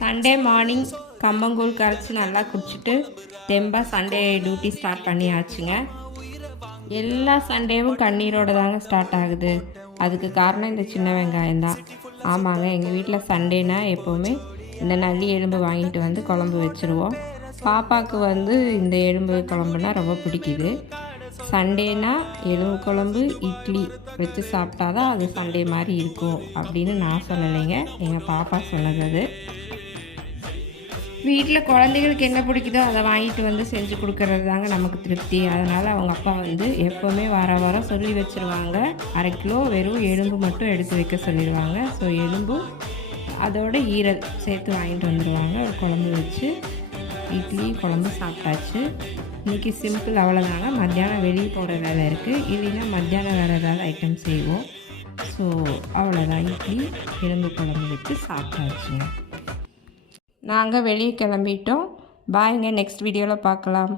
Sunday morning கம்பங்கூழ் கரைச்சி நல்லா குடிச்சிட்டு தெம்பாக சண்டே டியூட்டி ஸ்டார்ட் பண்ணியாச்சுங்க. எல்லா சண்டேவும் கண்ணீரோடு தாங்க ஸ்டார்ட் ஆகுது. அதுக்கு காரணம் இந்த சின்ன வெங்காயம் தான். ஆமாங்க, எங்கள் வீட்டில் சண்டேனா எப்போவுமே இந்த நல்லி எலும்பு வாங்கிட்டு வந்து குழம்பு வச்சுருவோம். பாப்பாவுக்கு இந்த எலும்பு குழம்புனா ரொம்ப பிடிக்குது. சண்டேனா எலும்பு குழம்பு இட்லி வச்சு சாப்பிட்டா தான் அது சண்டே மாதிரி இருக்கும் அப்படின்னு நான் சொல்லலைங்க, எங்கள் பாப்பா சொன்னது. அது வீட்டில் குழந்தைகளுக்கு என்ன பிடிக்குதோ அதை வாங்கிட்டு வந்து செஞ்சு கொடுக்கறது தாங்க நமக்கு திருப்தி. அதனால் அவங்க அப்பா எப்போவுமே வாரம் சொல்லி வச்சுருவாங்க. 1/2 கிலோ வெறும் எலும்பு மட்டும் எடுத்து வைக்க சொல்லிடுவாங்க. ஸோ எலும்பும் அதோட ஈரல் சேர்த்து வாங்கிட்டு வந்துடுவாங்க. ஒரு குழம்பு வச்சு இட்லி குழம்பு சாப்பிட்டாச்சு. இன்றைக்கி சிம்பிள், அவ்வளோதாங்க. மத்தியானம் வெளியே போகிற வேலை இருக்குது, இல்லைன்னா மத்தியானம் வேறு ஏதாவது ஐட்டம் செய்வோம். ஸோ அவ்வளோதான், இட்லி எலும்பு குழம்பு வச்சு சாப்பிட்டாச்சுங்க. நாங்கள் வெளியே கிளம்பிட்டோம். பாய்ங்க, நெக்ஸ்ட் வீடியோவில் பார்க்கலாம்.